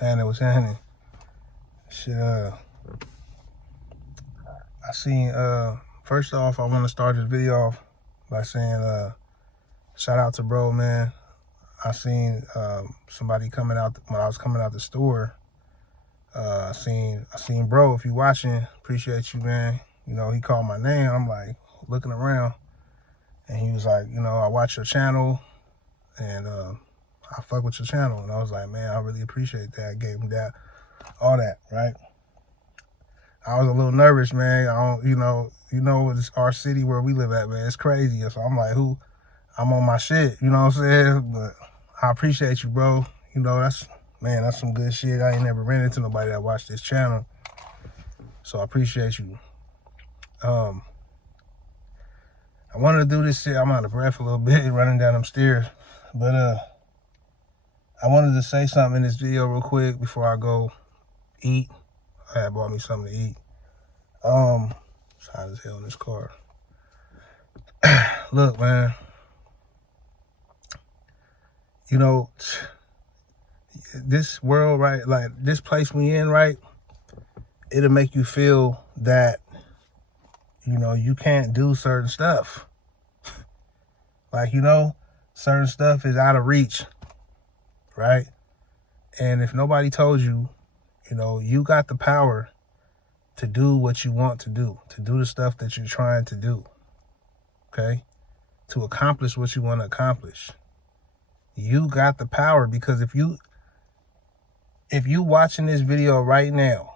What's happening? Shit, I seen, first off, I want to start this video off by saying, shout out to bro, man. I seen, somebody coming out, when I was coming out the store, I seen bro, if you watching, appreciate you, man. You know, he called my name. I'm like, looking around, and he was like, you know, I watch your channel, and, I fuck with your channel. And I was like, man, I really appreciate that. I gave him that, all that, right? I was a little nervous, man. I don't, you know, it's our city where we live at, man. It's crazy. So I'm like, I'm on my shit, you know what I'm saying? But I appreciate you, bro. You know, that's some good shit. I ain't never ran into nobody that watched this channel. So I appreciate you. I wanted to do this shit. I'm out of breath a little bit running down them stairs. But I wanted to say something in this video real quick before I go eat. I had bought me something to eat. It's hot as hell in this car. Look, man. You know, this world, right? Like this place we in, right? It'll make you feel that, you know, you can't do certain stuff. Like, you know, certain stuff is out of reach, right? And if nobody told you, you know, you got the power to do what you want to do the stuff that you're trying to do, okay? To accomplish what you want to accomplish. You got the power, because if you watching this video right now,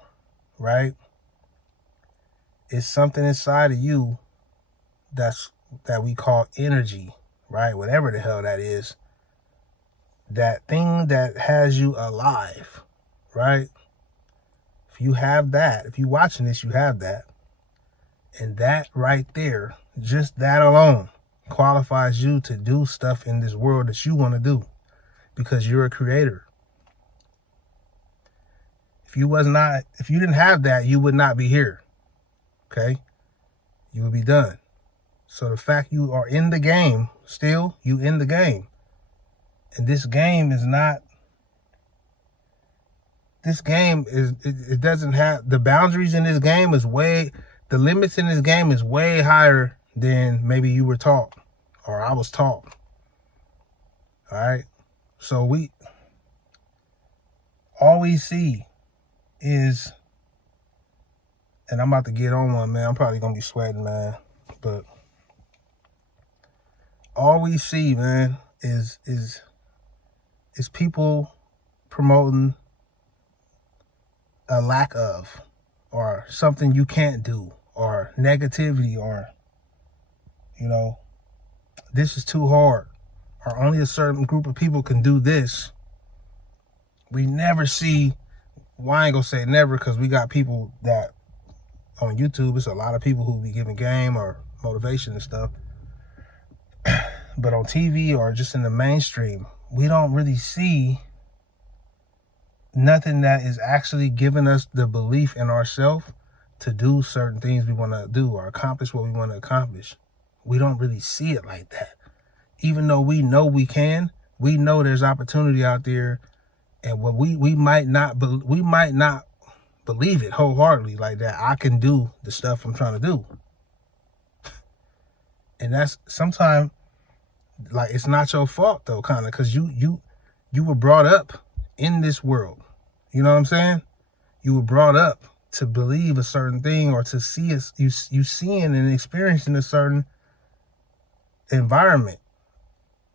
right, it's something inside of you that we call energy, right? Whatever the hell that is, that thing that has you alive, right? If you have that, if you watching this, you have that. And that right there, just that alone, qualifies you to do stuff in this world that you want to do, because you're a creator. If you didn't have that, you would not be here. Okay? You would be done. So the fact you are in the game, still, you in the game. And this game is not, it doesn't have, the boundaries in this game is the limits in this game is way higher than maybe you were taught, or I was taught. All right? So all we see is, and I'm about to get on one, man. I'm probably going to be sweating, man. But all we see, man, is people promoting a lack of, or something you can't do, or negativity, or, you know, this is too hard, or only a certain group of people can do this. We never see, well, I ain't gonna say never, because we got people that on YouTube, it's a lot of people who be giving game or motivation and stuff. But on TV or just in the mainstream, we don't really see nothing that is actually giving us the belief in ourselves to do certain things we want to do, or accomplish what we want to accomplish. We don't really see it like that. Even though we know we can, we know there's opportunity out there, and what we might not believe it wholeheartedly, like that I can do the stuff I'm trying to do. And that's sometimes, like, it's not your fault though, kind of, because you were brought up in this world. You know what I'm saying? You were brought up to believe a certain thing, or to see you seeing and experiencing a certain environment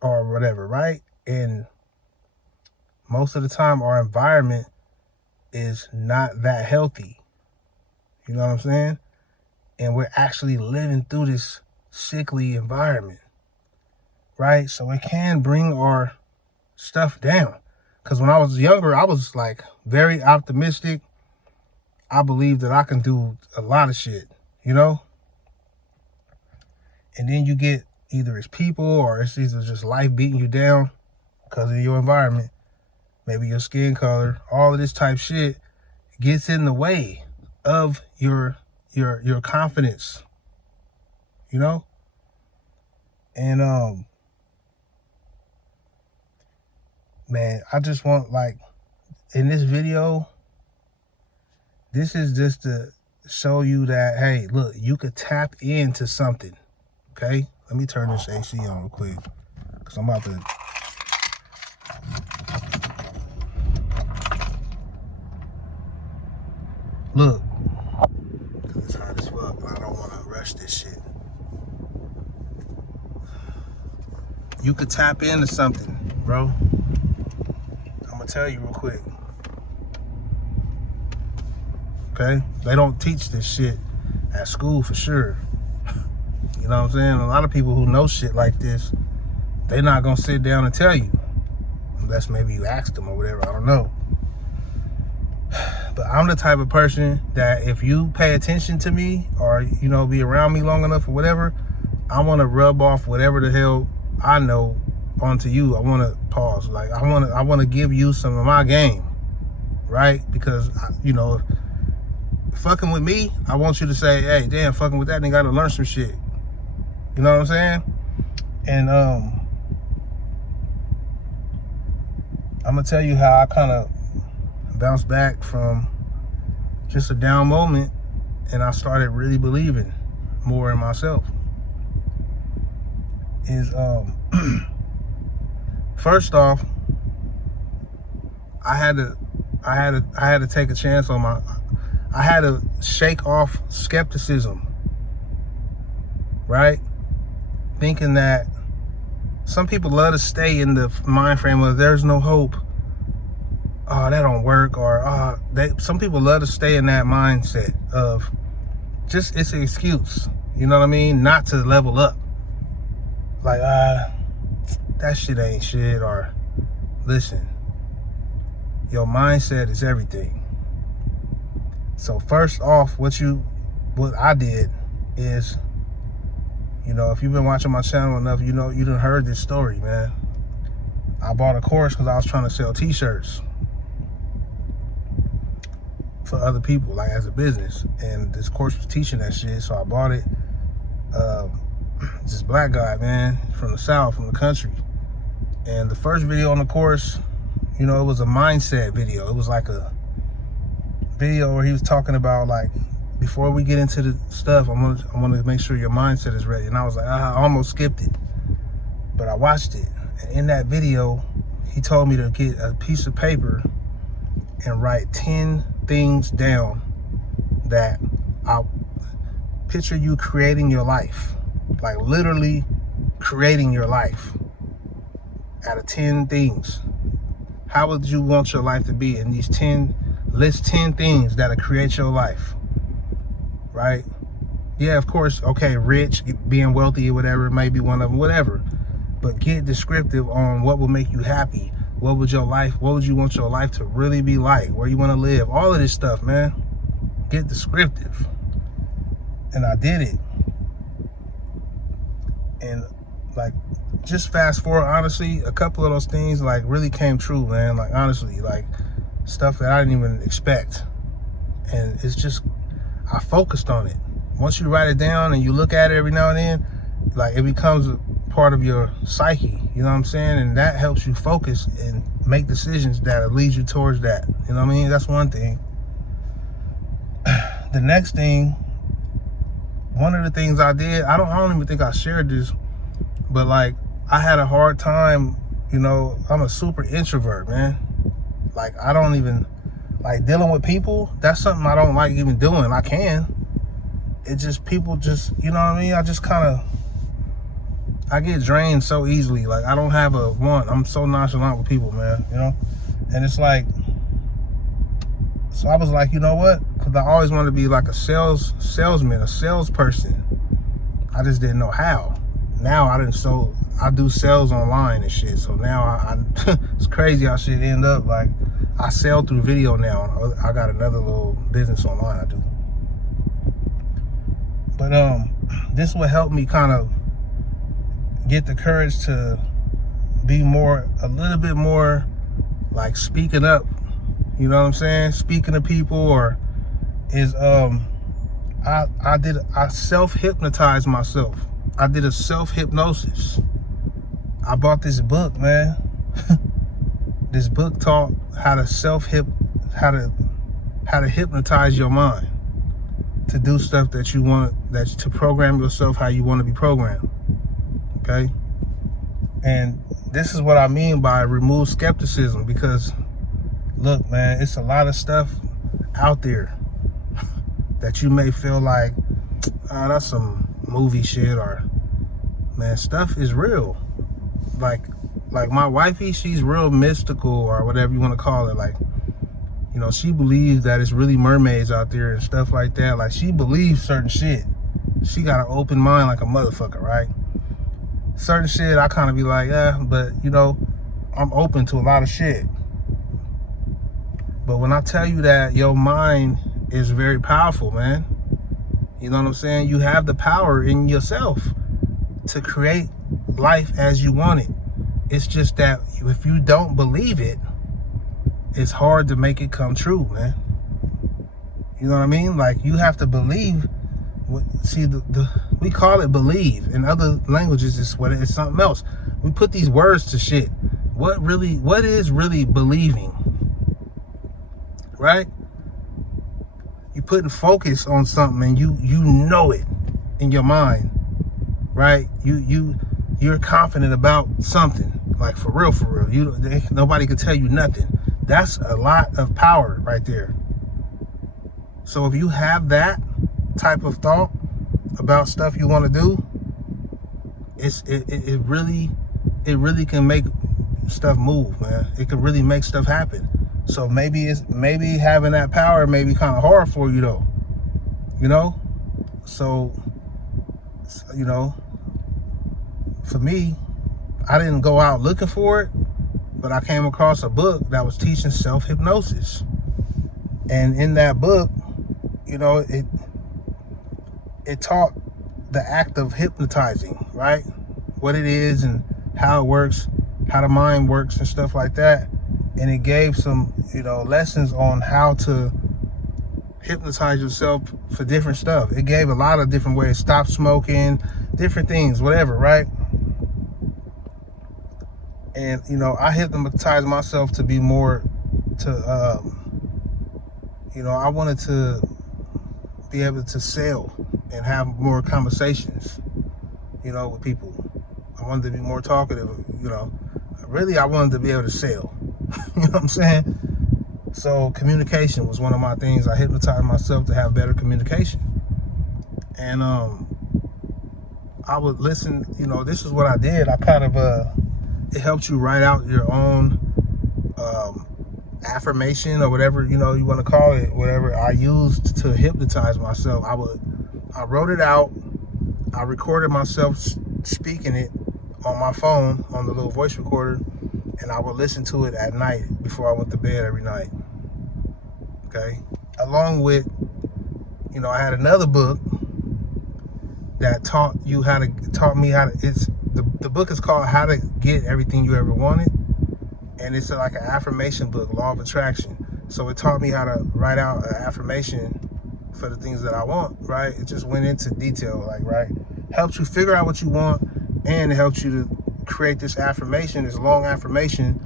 or whatever, right? And most of the time our environment is not that healthy. You know what I'm saying? And we're actually living through this sickly environment, right? So it can bring our stuff down. Because when I was younger, I was like very optimistic. I believe that I can do a lot of shit, you know? And then you get, either it's people, or it's either just life beating you down because of your environment, maybe your skin color, all of this type shit gets in the way of your confidence, you know? And man, I just want, like, in this video, this is just to show you that, hey, look, you could tap into something, okay? Let me turn this AC on real quick, because I'm about to... Look, because it's hot as fuck, and I don't want to rush this shit. You could tap into something, bro. I'm going to tell you real quick. Okay? They don't teach this shit at school for sure. You know what I'm saying? A lot of people who know shit like this, they're not going to sit down and tell you. Unless maybe you ask them or whatever, I don't know. But I'm the type of person that if you pay attention to me or, you know, be around me long enough or whatever, I want to rub off whatever the hell I know onto you. I want to pause. Like, I want to give you some of my game, right? Because, you know, fucking with me, I want you to say, hey, damn, fucking with that nigga, gotta learn some shit. You know what I'm saying? And I'm gonna tell you how I kind of bounced back from just a down moment, and I started really believing more in myself. Is first off, I had to take a chance on I had to shake off skepticism, right? Thinking that some people love to stay in the mind frame of there's no hope. Oh, that don't work. Or some people love to stay in that mindset of just, it's an excuse. You know what I mean? Not to level up. Like, that shit ain't shit. Or, listen, your mindset is everything. So first off, what I did is, you know, if you've been watching my channel enough, you know, you done heard this story, man. I bought a course because I was trying to sell t-shirts for other people, like as a business. And this course was teaching that shit, so I bought it. This black guy, man, from the South, from the country. And the first video on the course, you know, it was a mindset video. It was like a video where he was talking about, like, before we get into the stuff, I want to make sure your mindset is ready. And I was like, I almost skipped it, but I watched it. And in that video, he told me to get a piece of paper and write 10 things down that I'll picture you creating your life, like literally creating your life. Out of 10 things, how would you want your life to be? And these 10, list 10 things that'll create your life, right? Yeah, of course, okay, rich, being wealthy or whatever, may be one of them, whatever. But get descriptive on what will make you happy. What would you want your life to really be like? Where you want to live? All of this stuff, man. Get descriptive. And I did it. And like, just fast forward, honestly, a couple of those things like really came true, man. Like, honestly, like stuff that I didn't even expect. And it's just, I focused on it. Once you write it down and you look at it every now and then, like, it becomes a part of your psyche, you know what I'm saying? And that helps you focus and make decisions that lead you towards that. You know what I mean? That's one thing. The next thing, one of the things I did, I don't even think I shared this, but like, I had a hard time, you know, I'm a super introvert, man. Like, I don't even, like, dealing with people, that's something I don't like even doing. I can. It's just, people just, you know what I mean? I just kind of, I get drained so easily. Like, I don't have a want. I'm so nonchalant with people, man, you know? And it's like, so I was like, you know what? Because I always wanted to be like a salesman, a salesperson. I just didn't know how. Now I do sales online and shit. So now I it's crazy how shit end up. Like, I sell through video now. I got another little business online I do. But this will help me kind of get the courage to be a little bit more like speaking up. You know what I'm saying? Speaking to people, or is I self-hypnotized myself. I did a self-hypnosis. I bought this book, man. this book taught how to how to hypnotize your mind to do stuff that you want, to program yourself how you want to be programmed. Okay? And this is what I mean by remove skepticism, because look, man, it's a lot of stuff out there that you may feel like, that's some movie shit, or man, stuff is real. Like my wifey, she's real mystical, or whatever you want to call it. Like, you know, she believes that it's really mermaids out there and stuff like that. Like, she believes certain shit. She got an open mind like a motherfucker, right? Certain shit, I kind of be like, but you know, I'm open to a lot of shit. But when I tell you that your mind is very powerful, man, you know what I'm saying? You have the power in yourself to create life as you want it. It's just that if you don't believe it, it's hard to make it come true, man. You know what I mean? Like, you have to believe. See, we call it believe. In other languages, it's something else. We put these words to shit. What is really believing? Right? You putting focus on something and you know it in your mind, right? You're confident about something, like for real. Nobody can tell you nothing. That's a lot of power right there. So if you have that type of thought about stuff you want to do, it really can make stuff move, man. It can really make stuff happen. So maybe having that power may be kind of hard for you, though. You know? So, you know, for me, I didn't go out looking for it, but I came across a book that was teaching self-hypnosis. And in that book, you know, it taught the act of hypnotizing, right? What it is and how it works, how the mind works and stuff like that. And it gave some, you know, lessons on how to hypnotize yourself for different stuff. It gave a lot of different ways. Stop smoking, different things, whatever, right? And, you know, I hypnotized myself to be more you know, I wanted to be able to sell and have more conversations, you know, with people. I wanted to be more talkative, you know. Really, I wanted to be able to sell. You know what I'm saying? So communication was one of my things. I hypnotized myself to have better communication. And I would listen, you know, this is what I did. I kind of, it helps you write out your own affirmation or whatever, you know, you want to call it, whatever I used to hypnotize myself. I wrote it out. I recorded myself speaking it on my phone, on the little voice recorder, and I would listen to it at night before I went to bed every night. Okay? Along with, you know, I had another book that taught me how to, the book is called How to Get Everything You Ever Wanted. And it's like an affirmation book, Law of Attraction. So it taught me how to write out an affirmation for the things that I want, right? It just went into detail, like, right? Helps you figure out what you want, and it helps you to create this affirmation, this long affirmation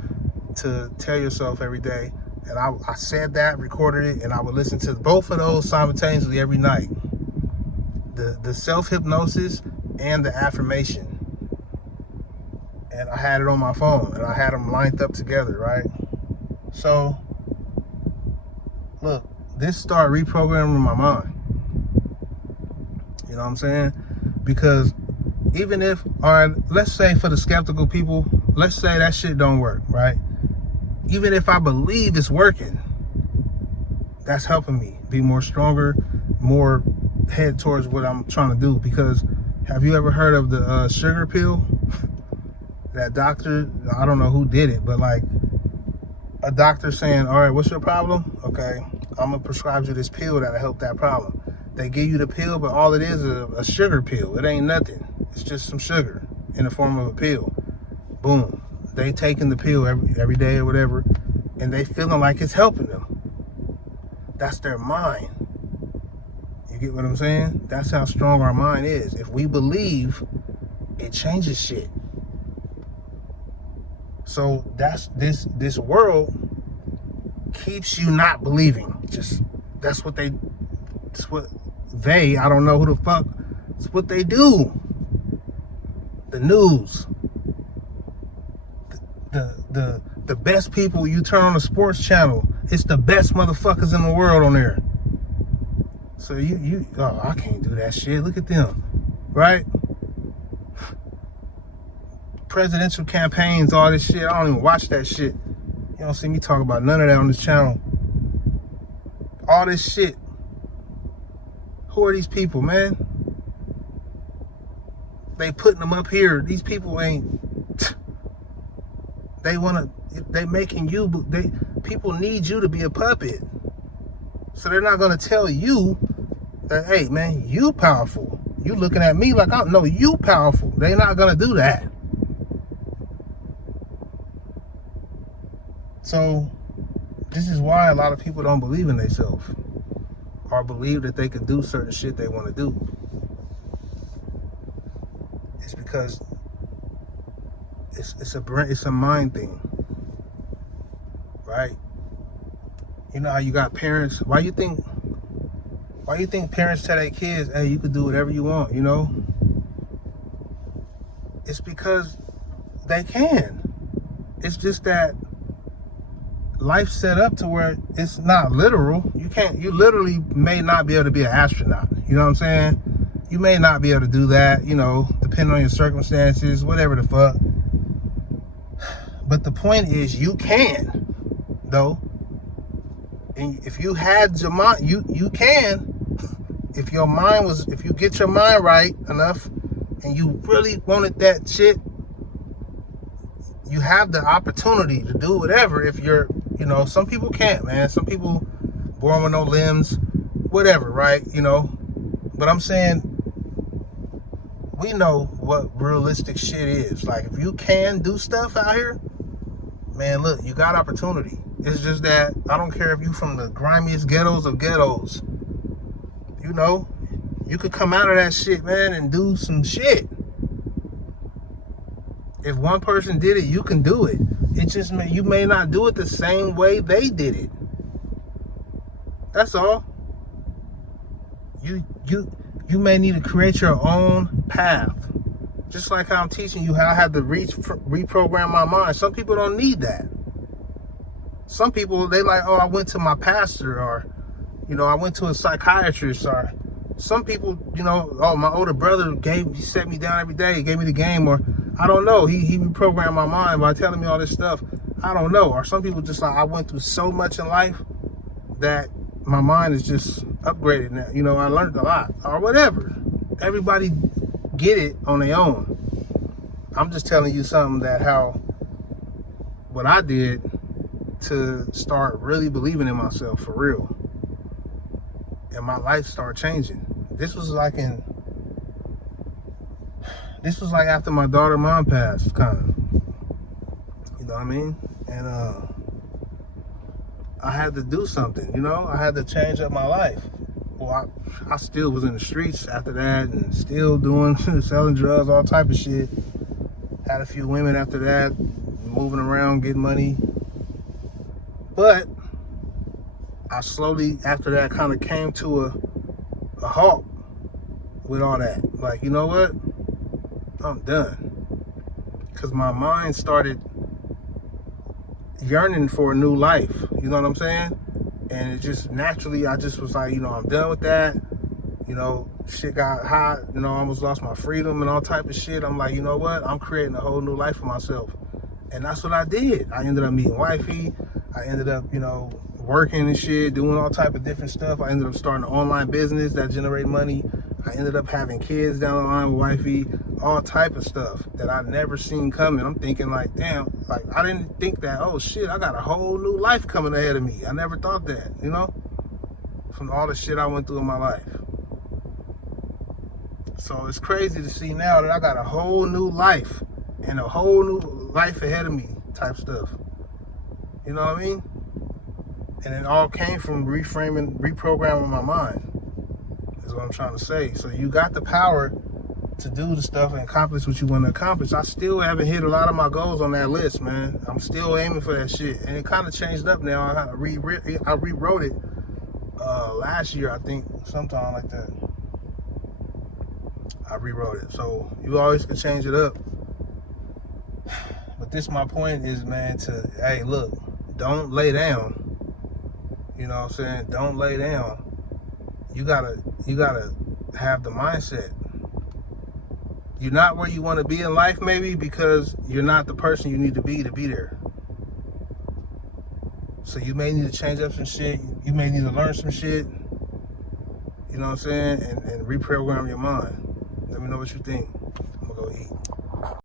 to tell yourself every day. And I said that, recorded it, and I would listen to both of those simultaneously every night. The self-hypnosis and the affirmation. And I had it on my phone, and I had them lined up together, right? So, look, this started reprogramming my mind. You know what I'm saying? Because even if, all right, let's say for the skeptical people, let's say that shit don't work, right? Even if I believe it's working, that's helping me be more stronger, more head towards what I'm trying to do. Because have you ever heard of the sugar pill? That doctor, I don't know who did it, but like a doctor saying, all right, what's your problem? Okay, I'm gonna prescribe you this pill that'll help that problem. They give you the pill, but all it is a sugar pill. It ain't nothing. It's just some sugar in the form of a pill. Boom. They taking the pill every day or whatever, and they feeling like it's helping them. That's their mind. You get what I'm saying? That's how strong our mind is. If we believe, it changes shit. So that's this world keeps you not believing. That's what I don't know who the fuck, it's what they do. The news, the best people, you turn on the sports channel, it's the best motherfuckers in the world on there. So oh, I can't do that shit. Look at them, right? Presidential campaigns, all this shit. I don't even watch that shit. You don't see me talk about none of that on this channel. All this shit. Who are these people, man? They putting them up here. These people ain't. They making you. People need you to be a puppet. So they're not gonna tell you that, hey man, you powerful. You looking at me like I know you powerful. They're not gonna do that. So this is why a lot of people don't believe in themselves, or believe that they could do certain shit they want to do. It's because it's a mind thing, right? You know how you got parents. Why you think parents tell their kids, hey, you could do whatever you want, you know? It's because they can. It's just that life's set up to where it's not literal. You literally may not be able to be an astronaut. You know what I'm saying? You may not be able to do that, you know, depending on your circumstances, whatever the fuck. But the point is, you can, though. And if you had your mind, you can. If you get your mind right enough and you really wanted that shit, you have the opportunity to do whatever. If you're, you know, some people can't, man. Some people born with no limbs, whatever, right? You know, but I'm saying, we know what realistic shit is. Like, if you can do stuff out here, man, look, you got opportunity. It's just that I don't care if you from the grimiest ghettos of ghettos. You know, you could come out of that shit, man, and do some shit. If one person did it, you can do it. It just you may not do it the same way they did it. That's all. You may need to create your own path. Just like how I'm teaching you how I had to reprogram my mind. Some people don't need that. Some people, they like, oh, I went to my pastor, or, you know, I went to a psychiatrist, or some people, you know, oh, my older brother he set me down every day, he gave me the game, or I don't know, he reprogrammed my mind by telling me all this stuff. I don't know. Or some people just like, I went through so much in life that my mind is just upgraded now. You know, I learned a lot, or whatever. Everybody get it on their own. I'm just telling you something what I did to start really believing in myself for real. And my life started changing. This was like after my daughter mom passed, kind of. You know what I mean? And I had to do something, you know? I had to change up my life. Well, I still was in the streets after that, and still doing, selling drugs, all type of shit. Had a few women after that, moving around, getting money. But I slowly, after that, kind of came to a halt with all that. Like, you know what? I'm done. Because my mind started yearning for a new life. You know what I'm saying? And it just naturally, I just was like, you know, I'm done with that. You know, shit got hot. You know, I almost lost my freedom and all type of shit. I'm like, you know what? I'm creating a whole new life for myself. And that's what I did. I ended up meeting wifey. I ended up, you know, working and shit, doing all type of different stuff. I ended up starting an online business that generated money. I ended up having kids down the line with wifey, all type of stuff that I never seen coming. I'm thinking like, damn, like I didn't think that, oh shit, I got a whole new life coming ahead of me. I never thought that, you know, from all the shit I went through in my life. So it's crazy to see now that I got a whole new life and a whole new life ahead of me type stuff. You know what I mean? And it all came from reprogramming my mind, is what I'm trying to say. So you got the power to do the stuff and accomplish what you want to accomplish. I still haven't hit a lot of my goals on that list, man. I'm still aiming for that shit, and it kind of changed up now. I rewrote it last year, I think, sometime like that. I rewrote it, so you always can change it up. But this, my point is, man, to, hey, look, don't lay down. You know what I'm saying? Don't lay down. You gotta have the mindset. You're not where you want to be in life, maybe, because you're not the person you need to be there. So you may need to change up some shit. You may need to learn some shit. You know what I'm saying? And reprogram your mind. Let me know what you think. I'm gonna go eat.